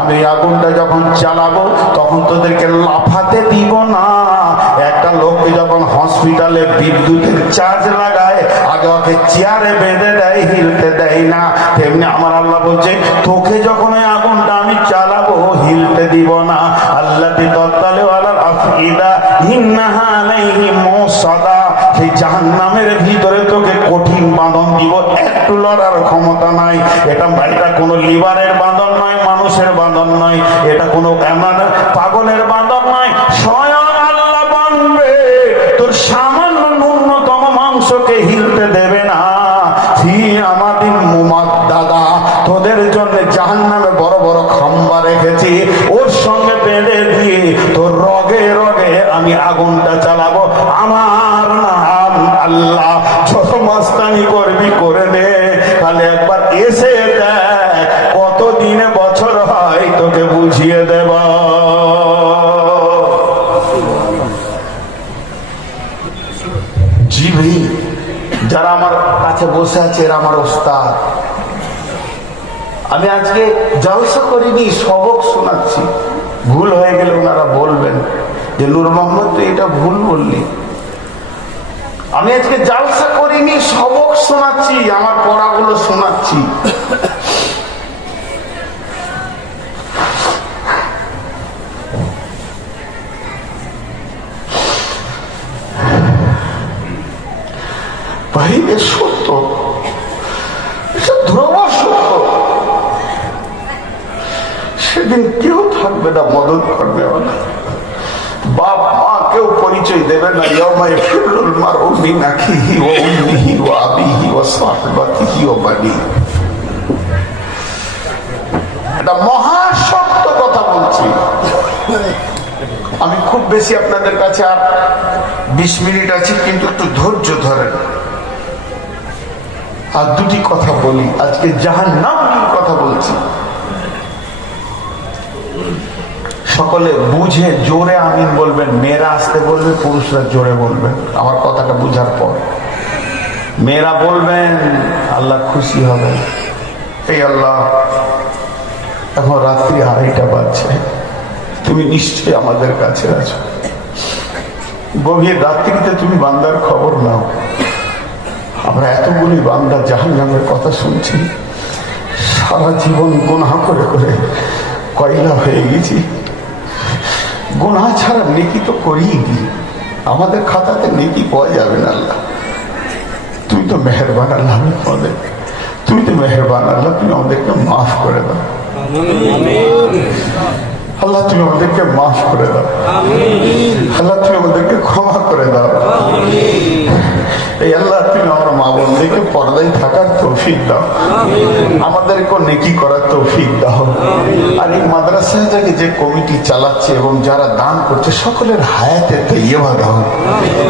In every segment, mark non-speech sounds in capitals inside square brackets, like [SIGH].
আমি আগুনটা যখন চালাবো তখন তোদেরকে লাফাতে দিব না। একটা লোককে যখন হসপিটালে বিদ্যুতের চার্জ লাগায়, আগে ওকে চেয়ারে বেঁধে দেয়, হিলতে দেয় না। তেমনি আমার আল্লাহ বলছে, তোকে যখন ওই আগুনটা আমি চালাবো হিলতে দিব না। আল্লাহ তত্তালে আলাল আফিদা সেই জাহান্নামের ভিতরে তোকে কঠিন বাঁধন দিব, একটু লড়ার ক্ষমতা নাই। এটা এটা কোনো লিভারের বাঁধন নয়, মানুষের বাঁধন নয়। এটা কোনো এমন পাগলের বাঁধন নয়। স্বয়ং আল্লাহ বাঁধবে তোর সামান্য ন্যূনতম মাংসকে হিলতে জলসা করিনি, সবক শোনাচ্ছি। ভুল হয়ে গেলে ওনারা বলবেন যে, নূর মোহাম্মদ, তুই এটা ভুল বললি। আমি আজকে জালসা করিনি, সবক শোনাচ্ছি, আমার পড়াগুলো শোনাচ্ছি। ভাই এ সেদিন কেউ থাকবে না মদত করবে বাপ, মা কেউ পরিচয় দেবে না কথা বলছি। আমি খুব বেশি আপনাদের কাছে আর বিশ মিনিট আছি, কিন্তু একটু ধৈর্য ধরেন। আর দুটি কথা বলি, আজকে জাহান নাম কথা বলছি। সকলে বুঝে, জোরে আমিন বলবেন। মেয়েরা আসতে বলবে, পুরুষরা জোরে বলবেন আমার কথাটা বুঝার পর মেয়েরা বলবেন, আল্লাহ খুশি হবে। এই আল্লাহ, এখন রাত্রি আড়াইটা বাজছে। তুমি নিশ্চয়ই আমাদের কাছে আছো। গভীর রাত্রিতে তুমি বান্দার খবর নাও। আমরা এতগুলি বান্দা জাহান নামের কথা শুনছি। সারা জীবন গুনাহ করে করে কয়লা হয়ে গেছি। গুনাহ ছাড়া নেকি তো করিই দিই আমাদের খাতাতে নেকি পাওয়া যাবে না আল্লাহ। তুই তো মেহরবান আল্লাহ আমি তোমাদের। তুই তো মেহরবান আল্লাহ তুমি আমাদেরকে মাফ করে দাও। আল্লাহ তুমি আমাদেরকে মাফ করে দাও। আল্লাহ তুমি আমাদেরকে ক্ষমা করে দাও। এই আল্লাহ তুমি আমার মা বোনদেরকে পর্দায় থাকার তৌফিক দাও। আমাদেরকে নেকি করার তৌফিক দাও। আর এই মাদ্রাসাটাকে যে কমিটি চালাচ্ছে এবং যারা দান করছে, সকলের হায়াতে তৈবা দাও।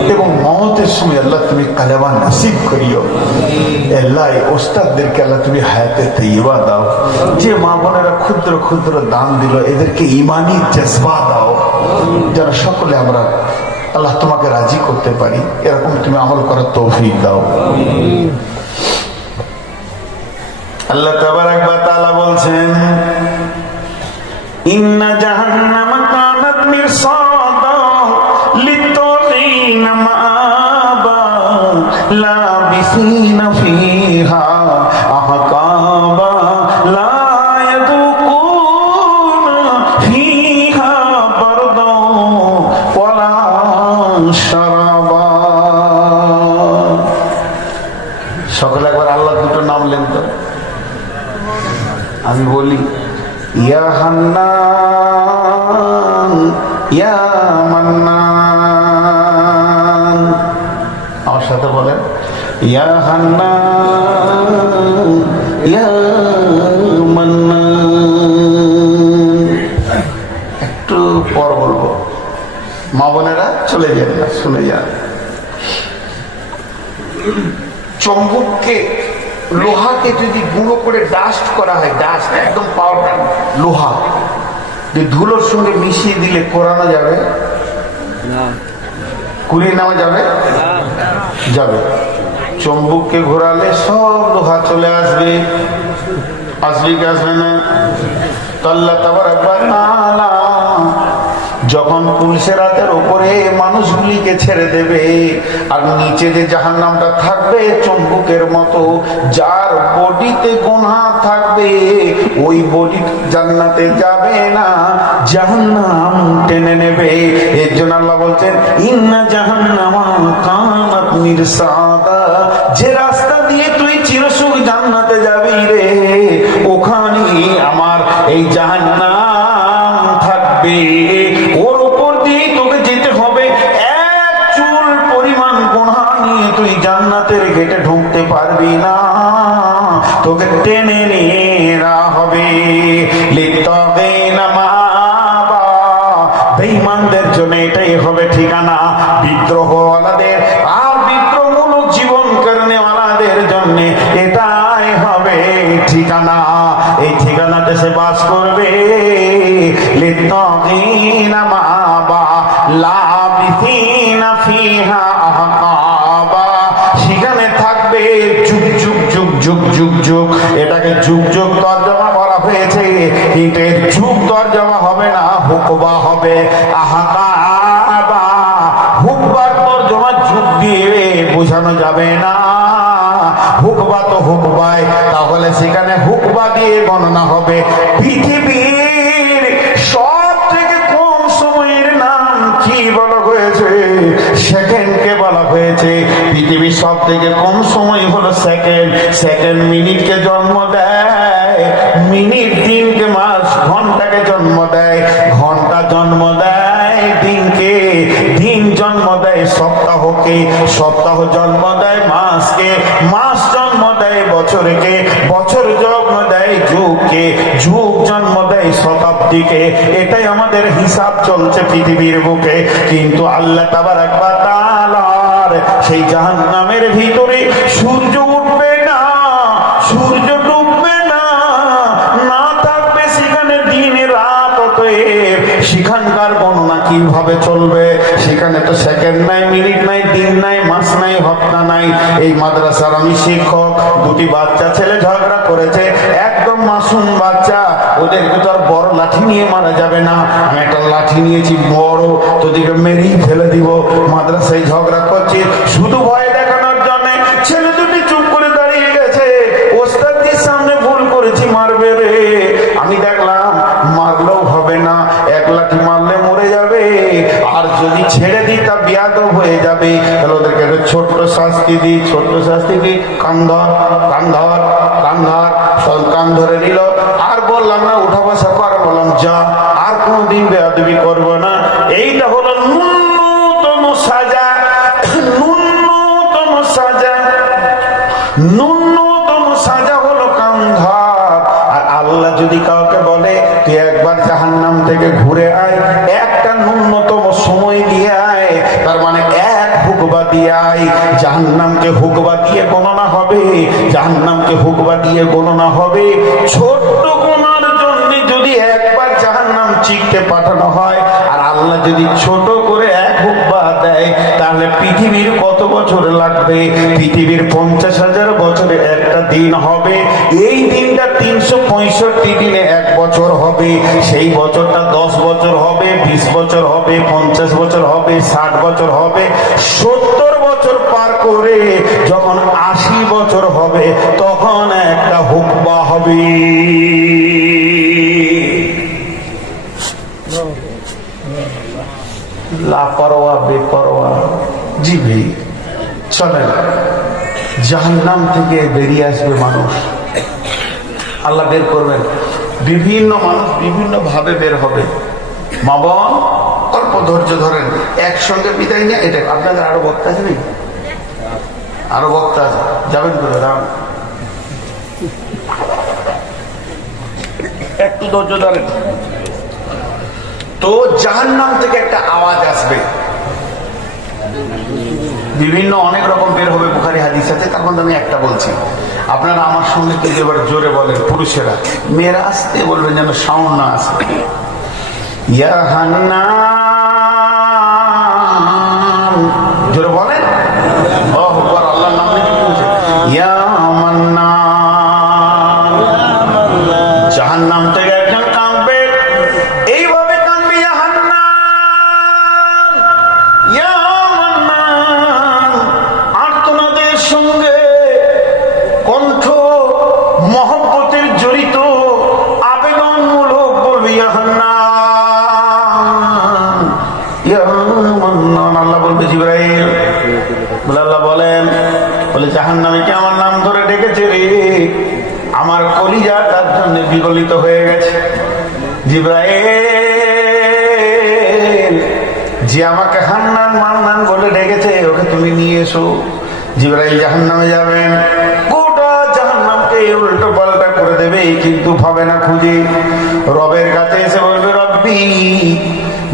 এবং মমতের সময় আল্লাহ তুমি কালেমা নাসিব করিও। আল্লাহ ওস্তাদদেরকে আল্লাহ তুমি হায়াতে তৈবা দাও। যে মা বোনেরা ক্ষুদ্র ক্ষুদ্র দান দিল, এদেরকে ইমানি জজবা দাও। যারা সকলে আমরা আল্লাহ তোমাকে রাজি করতে পারি। এরকম তুমি আমল করার তৌফিক দাও। আল্লাহ তাবার একবার তালা বলছেন, ইন্না ইয়া ইয়া মান্নান একটু পর বলব। মা বোনেরা চলে যান না শুনে যান। চম্বুককে লোহাকে যদি গুঁড়ো করে ডাস্ট করা হয় ডাস্ট একদম পাউডার লোহা। যে ধুলোর সঙ্গে মিশিয়ে দিলে কোরানো যাবে? কুড়িয়ে নেওয়া যাবে? যাবে। চম্বুককে ঘোরালে সব লোহা চলে আসবে। আসবে কি আসবে না? তো আল্লাহ তাবার একবার তাআলা যখন পুলসেরাতের উপরে মানুষগুলিকে ছেড়ে দেবে, আর নিচে যে জাহান নামটা থাকবে, চম্বুকের মতো, যার বডিতে গোনা থাকবে, ওই বডি জান্নাতে যাবে না, জাহান্নাম টেনে নেবে। এর জন্য আল্লাহ বলছেন, ইন্না জাহান্নামা কানাত মিরসাদা এটাকে যুগ যুগ তর্জমা করা হয়েছে। কিন্তু এর যুগ তর্জমা হবে না, হুকবা হবে। আহাকাবা হুকবার তর্জমা যুগ দিয়ে বোঝানো যাবে না। হুকবা তো হুকবায় তাহলে সেখানে হুকবা দিয়ে গণনা হবে। পৃথিবীর সব থেকে কম সময়ের নাম কি বলা হয়েছে? সেকেন্ডকে বলা হয়েছে। পৃথিবীর সব থেকে কম সময় হলো সেকেন্ড। সেকেন্ড মিনিটকে জন্ম সপ্তাহ জন্ম দেয় মাসকে, মাস জন্ম দেয় বছরকে, বছর জন্ম দেয় যুগকে, যুগ জন্ম দেয় শতাব্দীকে। এটাই আমাদের হিসাব চলছে পৃথিবীর বুকে। কিন্তু আল্লাহ তাবার একবার সেই জাহান নামের ভিতরে সূর্য কীভাবে চলবে? সেখানে তো সেকেন্ড নাই মিনিট নাই, দিন নাই, মাস নাই, হপ্তা নাই। এই মাদ্রাসার আমি শিক্ষক, দুটি বাচ্চা, ছেলে ঝগড়া করেছে। একদম মাসুম বাচ্চা। ওদেরকে তো আর বড় লাঠি নিয়ে মারা যাবে না। আমি একটা লাঠি নিয়েছি, বড়। তোদেরকে মেরেই ফেলে দিব। মাদ্রাসায় ঝগড়া করছে। শুধু ভয় শাস্তি দিই জাহান্নামকে হুকবা দিয়ে গণনা হবে, জাহান্নামকে হুকবা দিয়ে গণনা হবে। ছোট্ট গোনার জন্য যদি একবার জাহান্নাম চিকতে পাঠানো হয়, আর আল্লাহ যদি ছোট করে এক হুকবা দেয়, তাহলে পৃথিবীর কত বছর লাগবে? পৃথিবীর পঞ্চাশ হাজার বছরে একটা দিন হবে। এই দিনটা তিনশো পঁয়ষট্টি দিনে এক বছর হবে। সেই বছরটা দশ বছর হবে, বিশ বছর হবে, পঞ্চাশ বছর হবে, ষাট বছর হবে। সত্তর বছর পার করে যখন আশি বছর হবে তখন একটা হুকবা হবে। লাপরোয়া বেপরোয়া। জি ভাই চলেন। জাহান্নাম থেকে বেরিয়ে আসবে মানুষ। আল্লাহ বের করবেন। বিভিন্ন মানুষ বিভিন্ন ভাবে বের হবে। মা বোন অল্প ধৈর্য ধরেন। একসঙ্গে বিদায় নিয়ে এটা আপনাদের আরও বক্তা আছে আরও বক্তা যাবেন করে দাঁড়ান একটু ধৈর্য ধরেন। তো জাহান্নাম থেকে একটা আওয়াজ আসবে। বিভিন্ন অনেক রকম বের হবে বুখারি হাদিস আছে তার মধ্যে আমি একটা বলছি। আপনারা আমার সঙ্গে কিন্তু এবার জোরে বলেন, পুরুষেরা। মেয়েরা আসতে বলবেন যেন সাউন্ড না আসে। ইয়া জাহান্নাম থেকে এসো জিব্রাইল জাহান্নামে যাবেন গোটা জাহান্নামকে উল্টো পাল্টা করে দেবে, কিন্তু ভাবে না খুঁজে। রবের কাছে এসে বলবে, রব্বি,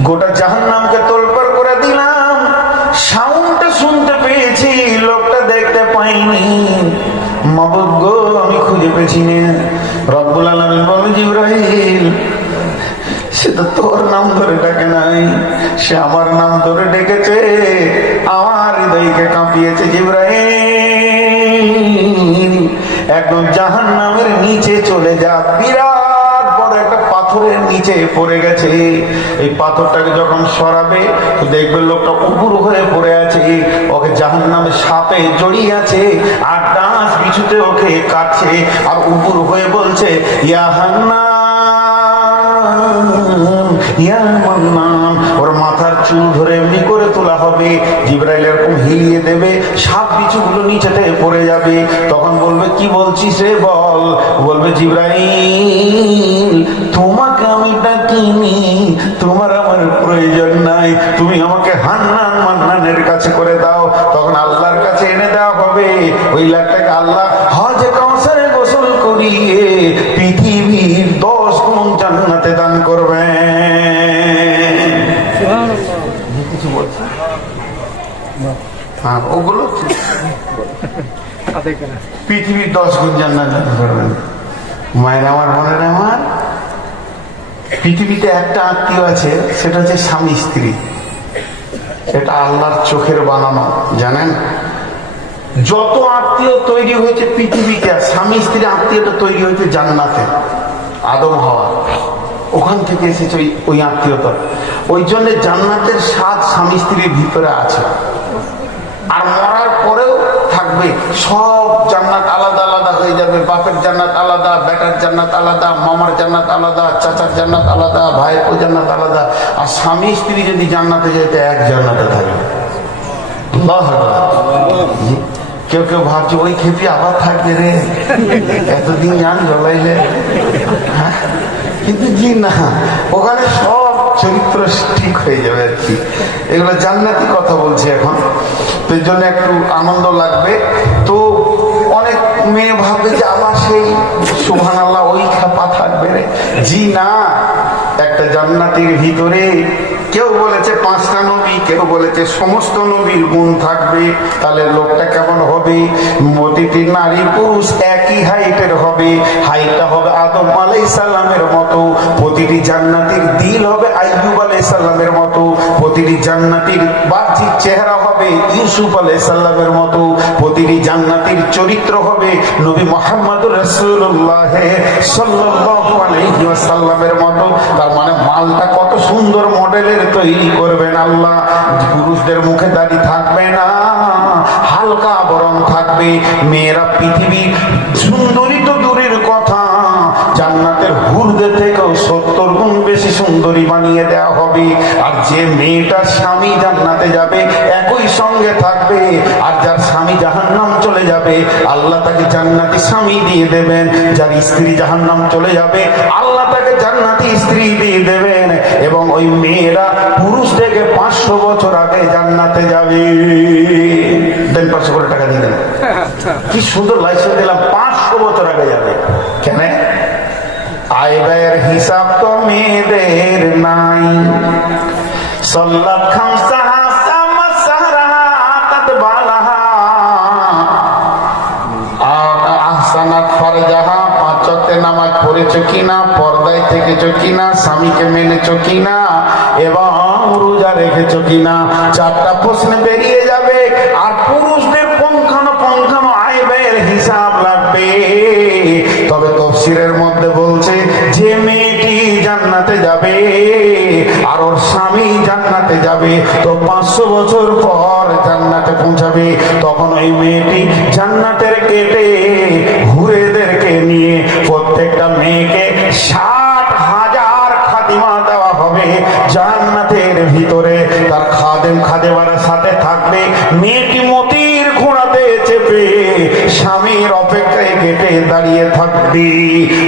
গোটা জাহান্নামকে তোলপাড় করে দিলাম। সাউন্ডটা শুনতে পেয়েছি, লোকটা দেখতে পাইনি। মবুদ গো, আমি খুঁজে পেয়েছি না। রব্বুল আলমিন বলে জিব্রাহিল সে তো তোর নাম ধরে ডাকে নাই। সে আমার নাম ধরে ডেকেছে, আমার হৃদয়কে কাঁপিয়েছে জিব্রাহিম একদম জাহান নামের নিচে চলে যা, বিরাট বড় একটা পাথরের নিচে পড়ে গেছে। এই পাথরটাকে যখন সরাবে দেখবে লোকটা উপুর হয়ে পড়ে আছে। ওকে জাহান নামে সাপে জড়িয়ে আছে আর ডাঁস বিছুতে ওকে কাটছে আর উপুর হয়ে বলছে, ইয়া হান্না ইয়া ওর মাথার চুল ধরে এমনি করে তোলা হবে। জিব্রাইল এরকম হিলিয়ে দেবে, সাপ বিছুগুলো নিচেতে পড়ে যাবে। তখন বলবে, কি বলছিস রে বল? বলবে, জিব্রাইল, তোমাকে আমি ডাকিনি, তোমার আমার প্রয়োজন নাই। তুমি আমাকে হান্নান মান্নানের কাছে করে দাও। তখন আল্লাহর কাছে এনে দেওয়া হবে। ওই লাখটাকে আল্লাহ হজ কাউসারে গোসল করিয়ে ওগুলো পৃথিবীর দশ গুণ জান্নাত দান করবেন মায়ের আমার মনের আমার। পৃথিবীতে একটা আত্মীয় আছে, সেটা হচ্ছে স্বামী স্ত্রী। এটা আল্লাহর চোখের বানানো, জানেন? যত আত্মীয় তৈরি হয়েছে পৃথিবীতে স্বামী স্ত্রী আত্মীয়টা তৈরি হয়েছে জান্নাতে, আদম হওয়া। ওখান থেকে এসেছে ওই ওই আত্মীয়তা। ওই জন্য জান্নাতের স্বাদ স্বামী স্ত্রীর ভিতরে আছে। আর মরার পরেও থাকবে, সব জান্নাত আলাদা আলাদা হয়ে যাবে। বাপের জান্নাত আলাদা, বেটার জান্নাত আলাদা, মামার জান্নাত আলাদা, চাচার জান্নাত আলাদা, ভাইয়ের জান্নাত আলাদা। আর স্বামী স্ত্রী যদি জান্নাতে যেতে এক জান্নাতে থাকবে। কেউ কেউ ভাবছে, ওই খেপি আবার থাকবে রে। এতদিন জান জ্বলাইলে। হ্যাঁ? কিন্তু জি না। ওখানে সব চরিত্র ঠিক হয়ে যাবে আর কি। এগুলো জান্নাতি কথা বলছি এই জন্য একটু আনন্দ লাগবে। তো অনেক মেয়ে ভাববে যে আমার সেই সুহান আল্লাহ ওই খাপা থাকবে জি না, একটা জান্নাতির ভিতরে কেউ বলেছে পাঁচটা নবী, কেউ বলেছে সমস্ত নবীর গুণ থাকবে, তাহলে লোকটা কেমন হবে? প্রতিটি নারী পুরুষ একই হাইটের হবে, হাইটটা হবে আদম আলাই সাল্লামের মতো, প্রতিটি জান্নাতির দিল হবে আইয়ুব আলাই সাল্লামের মতো। প্রতিটি জান্নাতির বাহ্যিক চেহারা হবে ইউসুফ আলাই সাল্লামের মতো, প্রতিটি জান্নাতির চরিত্র হবে নবী মোহাম্মদ রসুল্লাহ ওয়াসাল্লামের মতো। তার মানে মালটা কত সুন্দর মডেলের তৈরি করবেন আল্লাহ। পুরুষদের মুখে দাড়ি থাকবে না, হালকা বরং থাকবে। মেয়েরা পৃথিবীর সুন্দরী তো সুন্দরী বানিয়ে দেওয়া হবে। আর যে মেয়েটার স্বামী জান্নাতে যাবে একই সঙ্গে থাকবে। আর যার স্বামী জাহান্নাম চলে যাবে আল্লাহ তাকে জান্নাতি স্বামী দিয়ে দেবেন। যার স্ত্রী জাহান্নাম চলে যাবে আল্লাহ তাকে জান্নাতি স্ত্রী দিয়ে দেবেন। এবং ওই মেয়েরা পুরুষ থেকে পাঁচশো বছর আগে জান্নাতে যাবে। দেন পাঁচশো করে টাকা দিয়ে দেন। [LAUGHS] কি সুন্দর লাইসেন্স দিলাম পাঁচশো বছর আগে যাবে। কেন? আয় হিসাব তো মেয়েদের নাই। নামাজ পড়েছো কিনা, পর্দায় থেকেছো কিনা, স্বামীকে মেনেছো এবং রোজা রেখেছো কিনা, চারটা প্রশ্ন বেরিয়ে যাবে। ওর স্বামী জান্নাতে যাবে তো পাঁচশো বছর পর জান্নাতে পৌঁছাবে। তখন ওই মেয়েটি জান্নাতের কেটে ঘুরেদেরকে নিয়ে প্রত্যেকটা মেয়েকে ষাট হাজার খাদিমা দেওয়া হবে জান্নাতের ভিতরে। তার খাদেম খাদেমার সাথে থাকবে, মেয়েটি মতির ঘোড়াতে চেপে স্বামীর অপেক্ষায় কেটে দাঁড়িয়ে থাকবে।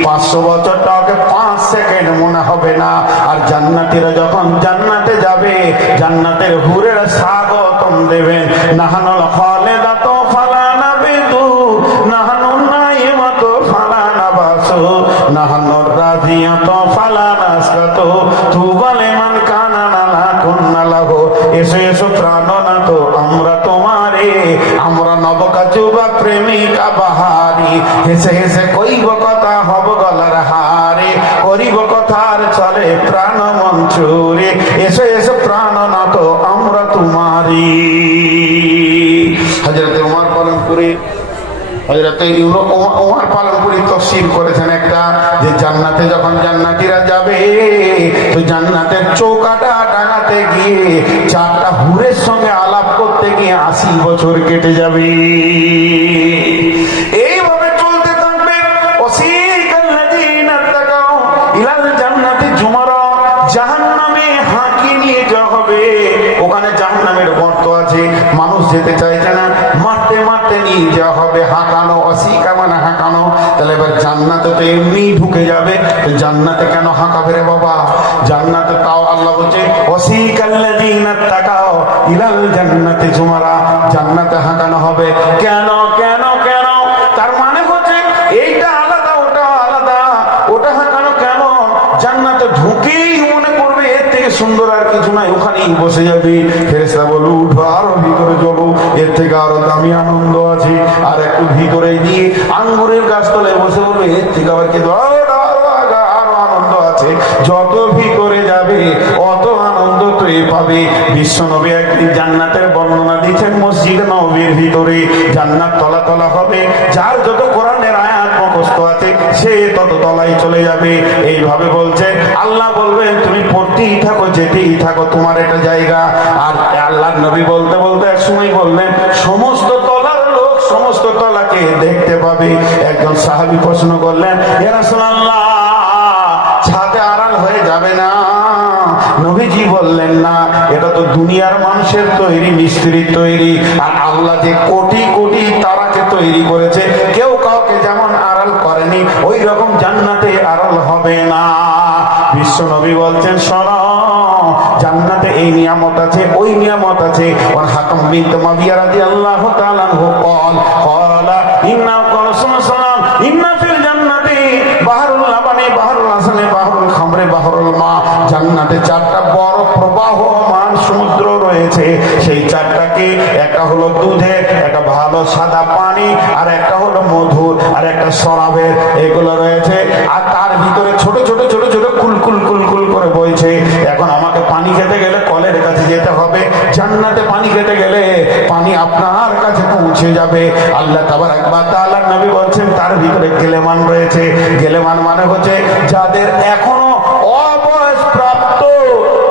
পাঁচশো বছরটাকে পাঁচ সেকেন্ড মনে হবে না। আর জান্নাতিরা যখন জান্নাতে যাবে, জান্নাতের হুরের স্বাগতম দেবেন। নাহানুল খালেদা তো ফালানা বেদু ফালানা বাসু নাহানুর তো ফালানা মান কানা লাহো। এসো এসো তো আমরা তোমারে, আমরা প্রেমিকা বাহারি। হেসে হেসে হজরত ওমর পালনপুরি তফসিল করেছেন একটা, যে জান্নাতে যখন জান্নাতিরা যাবে, তো জান্নাতের চৌকাটা টাঙাতে গিয়ে চারটা হুরের সঙ্গে আলাপ করতে গিয়ে আশি বছর কেটে যাবে। সুন্দর আর কিছু নাই, ওখানেই বসে যাবে। ফেরেস্তা বলু, উঠো আরও ভিতরে চলো, এর থেকে আরও দামি আনন্দ আছে। আর একটু ভিতরে গিয়ে আঙ্গুরের গাছতলায় বসে বলবে, এর থেকে আবার কিন্তু আরও আনন্দ আছে। যত ভিতরে যাবে, অত আনন্দ তুই পাবে। বিশ্ব নবী একদিন জান্নাতের বর্ণনা দিচ্ছেন মসজিদ নবীর ভিতরে। জান্নাত তলা তলা হবে, যার যত কোরআনের আয়াত মুখস্থ আছে, সে তত তলায় চলে যাবে। এইভাবে বলছে, আল্লাহ বলবেন পড়তেই থাকো, যেতেই থাকো, তোমার একটা জায়গা। আর আল্লাহ নবী বলতে বলতে এক সময় বললেন, সমস্ত তলার লোক সমস্ত তলাকে দেখতে পাবে। একজন সাহাবী প্রশ্ন করলেন আল্লাহ ছাদে আড়াল হয়ে যাবে না? নবীজি বললেন, না, এটা তো দুনিয়ার মানুষের তৈরি, মিস্ত্রির তৈরি, আর আল্লাহ যে কোটি কোটি তারাকে তৈরি করেছে, কেউ কাউকে যেমন আড়াল করেনি, ওই রকম জান্নাতে আড়াল হবে না। বিশ্ব নবী বলছেন, শোন, জান্নাতে এই নিয়ামত আছে, ওই নিয়ামত আছে। ওর হাকম বিনত মাবিয়া রাদিয়াল্লাহু তাআলা হু কল কলা ইন্না কল সুমসালাম ইন্না ফিল জান্নাতি, বাহরুল লাবানি বাহরুল আসানে বাহরুল খামরে, বাহরুল মা। জান্নাতে চারটা বড় প্রবাহ মান সমুদ্র রয়েছে। সেই চারটাকে একটা হলো দুধে একটা ভালো সাদা পানি, আর একটা হলো মধুর, আর একটা সরাবের এগুলো রয়েছে। আর তার ভিতরে ছোট ছোট ছোট ছোট কুল কুল কুল করে বইছে। এখন আমাকে পানি খেতে গেলে কলের কাছে যেতে হবে। জান্নাতে পানি খেতে গেলে পানি আপনার কাছে পৌঁছে যাবে। আল্লাহ তাবার একবার তাআলা নবী বলছেন, তার ভিতরে গেলেমান রয়েছে। গেলেমান মানে হচ্ছে যাদের এখনও অবয়স প্রাপ্ত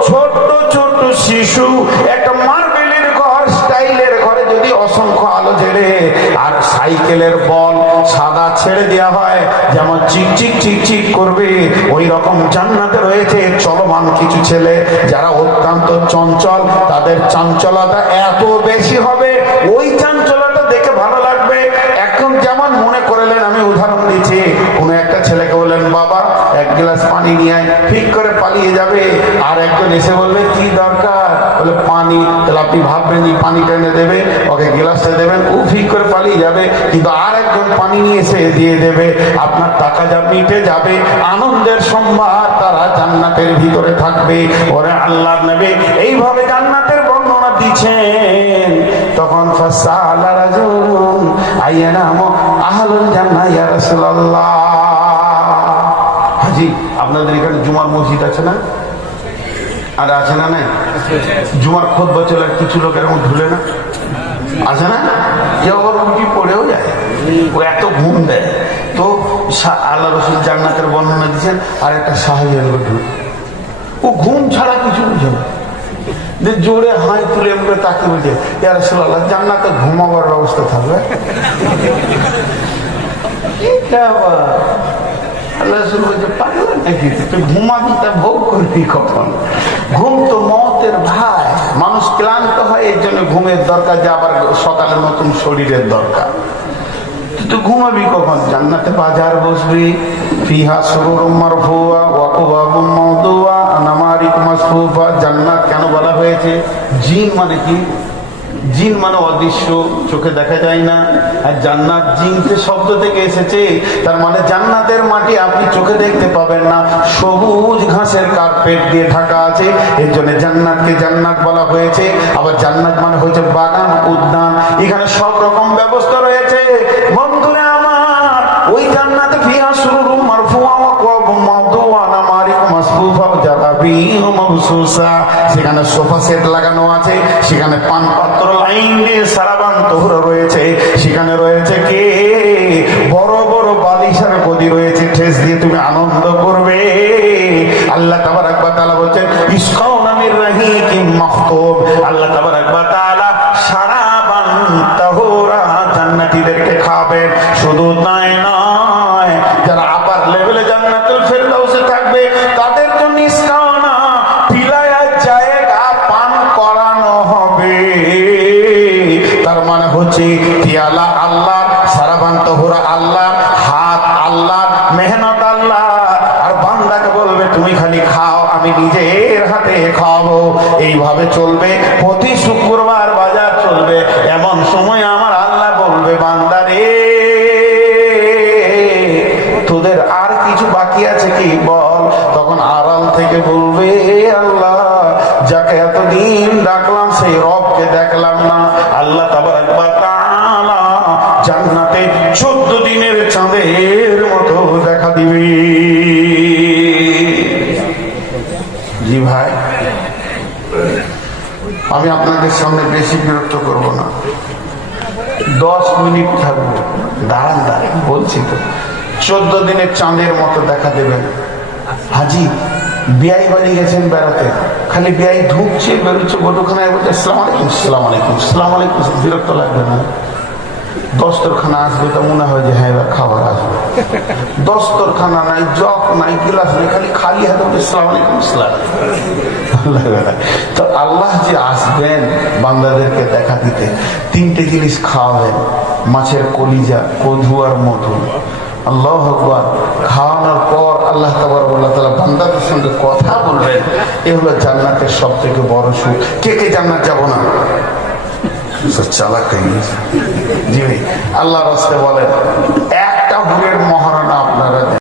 ছোট্ট ছোট্ট শিশু, একটা মার্বেলের ঘর, স্টাইলের ঘরে যদি অসংখ্য আলো জেলে আর সাইকেলের বল সাদা ছেড়ে দেওয়া হয়, যেমন চিকচিক চিকচিক করবে ওই রকম জান্নাতে রয়েছে। চলমান কিছু ছেলে যারা অত্যন্ত চঞ্চল, তাদের চঞ্চলতা এত বেশি হবে, ওই চঞ্চলতা দেখে ভালো লাগবে। এখন যেমন মনে করলেন, আমি উদাহরণ দিচ্ছি। কোনো একটা ছেলেকে বললেন, বাবা, এক গ্লাস পানি নিয়ে ঠিক করে পালিয়ে যাবে। আর একজন এসে বলবে, কি দরকার? পানি, তাহলে আপনি ভাববেন যে পানি টেনে দেবে? ওকে গ্লাসটা দেবেন, ও ঠিক করে পালিয়ে যাবে, কিন্তু আর একজন পানি নিয়ে এসে দিয়ে দেবে। আপনার টাকা যা মিটে যাবে, আনন্দের সম্ভার তারা জান্নাতের ভিতরে থাকবে। ওরে আল্লাহ নেবে, এইভাবে জান্নাতের বর্ণনা দিচ্ছেন। তখন আপনাদের এখানে জুমার মসজিদ আছে না? আর আছে না নাই? জুমার খোদ চলে কিছু লোক এরকম ঝুলে না? আছে না? কেউ আবার উল্টি পড়েও যায়। ও এত ঘুম দেয়। তো আল্লাহ রসুল জান্নাতের বর্ণনা দিচ্ছেন আর একটা সাহায্য ঢুকে ও ঘুম ছাড়া কিছু বুঝে না। যে জোরে হাই তুলে এমনি তাকে বলছে ইয়ার আল্লাহ জান্নাতে ঘুমাবার ব্যবস্থা থাকবে? নাকি? তুই ঘুমাবি, তা করবি কখন? ঘুম তো মতের মানুষ হয়, এর জন্য ঘুমের দরকার যে আবার সকালে নতুন শরীরের দরকার। তুই ঘুমাবি কখন? জান্নাতে বাজার বসবি। ফিহা সুরুর মারফুয়া জান্নাত কেন বলা হয়েছে? জিন মানে কি? জিন মানে অদৃশ্য, চোখে দেখা যায় না। আর জান্নাত জিনতে শব্দ থেকে এসেছে, তার মানে জান্নাতের মাটি আপনি চোখে দেখতে পাবেন না। সবুজ ঘাসের কার্পেট দিয়ে ঢাকা আছে, এর জন্য জান্নাতকে জান্নাত বলা হয়েছে। আবার জান্নাত মানে হয়েছে বাগান, উদ্যান। এখানে সব রকম ব্যবস্থা রয়েছে। বন্ধুরা আমার, ওই জান্নাতে ফিহা সুরুরু মারফুয়া সেখানে সোফা সেট লাগানো আছে, সেখানে পান দিয়ে সারাবান তোহরা রয়েছে সেখানে রয়েছে কে? চলবে বেশি বিরক্ত করব না। দশ মিনিট থাকব। দাঁড়ান দাঁড়ান, বলছি তো। চোদ্দ দিনের চাঁদের মতো দেখা দেবেন। হাজি বিয়াই বাড়ি গেছেন বেড়াতে। খালি বিয়াই ঢুকছে, বেরোচ্ছে, বটুখানায় বলছে আসসালাম আলাইকুম। আসসালাম আলাইকুম। বিরক্ত লাগবে না। দস্তরখানা আসবে তো মনে হয় যে হ্যাঁ খাবার আসবে। দস্তরখানা নাই নাই, গিলাস নাই, খালি খালি হাতে আসসালাম তো আল্লাহ যে আসবেন বান্দাদেরকে দেখা দিতে, তিনটে জিনিস খাওয়াবেন, মাছের কলিজা কধু আর মধু। আল্লাহ ভগবান খাওয়ানোর পর আল্লাহ তালা বান্দাদের সঙ্গে কথা বলবেন। এ হলো জান্নাতের সব থেকে বড় সুখ। কে কে জান্নাত যাব না? চালাক হয়ে গেছে জি আল্লাহ রাস্তে বলেন একটা ভুলের মহারণা আপনারা।